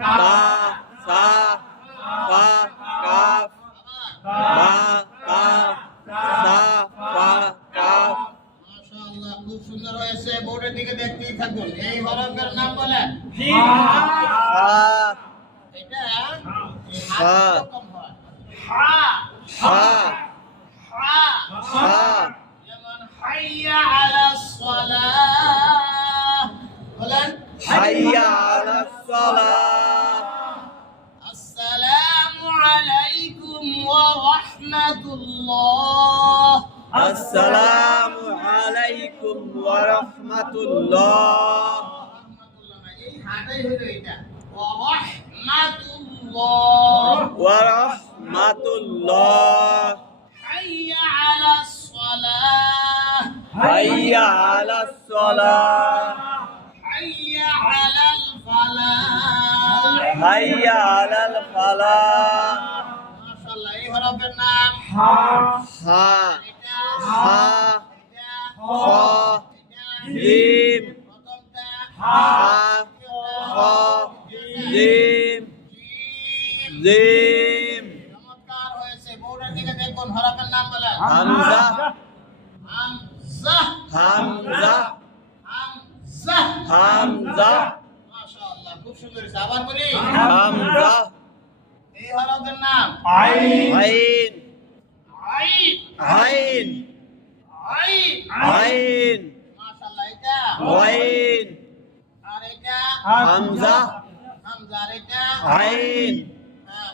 তা সা ফা কাফ বা তা সা ফা কাফ। মাশাআল্লাহ, খুব সুন্দর হয়েছে। বোর্ডের দিকে দেখতেই থাকুন। এই হরফের নাম বলেন। সা এটা সা এরকম হয়। হা সা হা সা যেমন হাইয়া আলাস সালাহ বলেন। হাইয়া আলাস সালাহ। আসসালামু আলাইকুম ওয়া রাহমাতুল্লাহ। আসসালামু আলাইকুম ওয়া রাহমাতুল্লাহ। এই হাটাই হলো এটা। ওয়া রাহমাতুল্লাহ। ওয়া রাহমাতুল্লাহ। হাইয়া আলাস সালাহ। হাইয়া আলাস সালাহ। হাইয়া আলাল ফালাহ। হাইয়া আলাল ফালাহ। মাশাআল্লাহ, এই হরফের নাম হা এটা হা এটা খ জিম প্রথমটা হা খ জিম জিম। চমৎকার হয়েছে। বোর্ডের দিকে দেখুন। হরফের নাম বলেন। হামজা হামজা হামজা হামজা হামজা মাশাআল্লাহ, খুব সুন্দর হয়েছে। আবার বলি। হামজা। এই হরফের নাম আইন আইন আইন আইন আইন মাশাআল্লাহ, এটা আইন আর এটা হামজা হামজা আর এটা আইন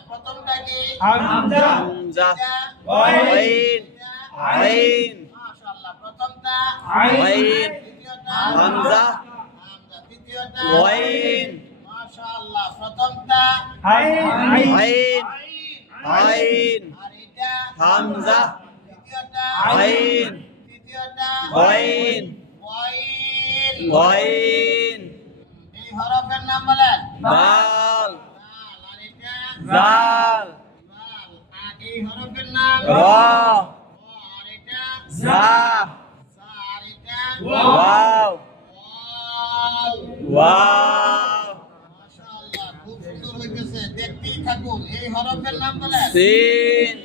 প্রথমটা কি হামজা এটা আইন আইন মাশাআল্লাহ, প্রথমটা আইন দ্বিতীয়টা হামজা হামজা দ্বিতীয়টা আইন মাশাআল্লাহ, প্রথমটা আইন আইন আইন আর এটা হামজা দ্বিতীয়টা আইন তৃতীয়টা আইন ওয়াইন। আইন এই হরফের নাম বলেন। দাল দাল আর এটা জাল দাল আর এই হরফের নাম র আর এটা জা সা আর এটা ওয়াও ওয়াও। ওয়াও মাশাআল্লাহ, খুব সুন্দর হইতেছে। দেখতেই থাকুন। এই হরফের নাম বলেন। সিন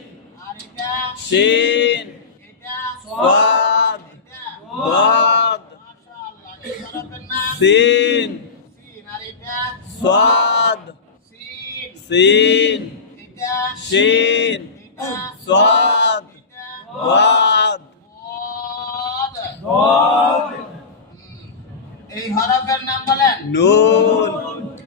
আর এটা শিন এটা সাদ এটা দাদ মাশাআল্লাহ, এই হরফের নাম সিন সিন আর এটা সাদ সিন সিন এটা শিন এটা সাদ এটা দাদ ওয়াদ। এই হরফের নাম বলেন। নুন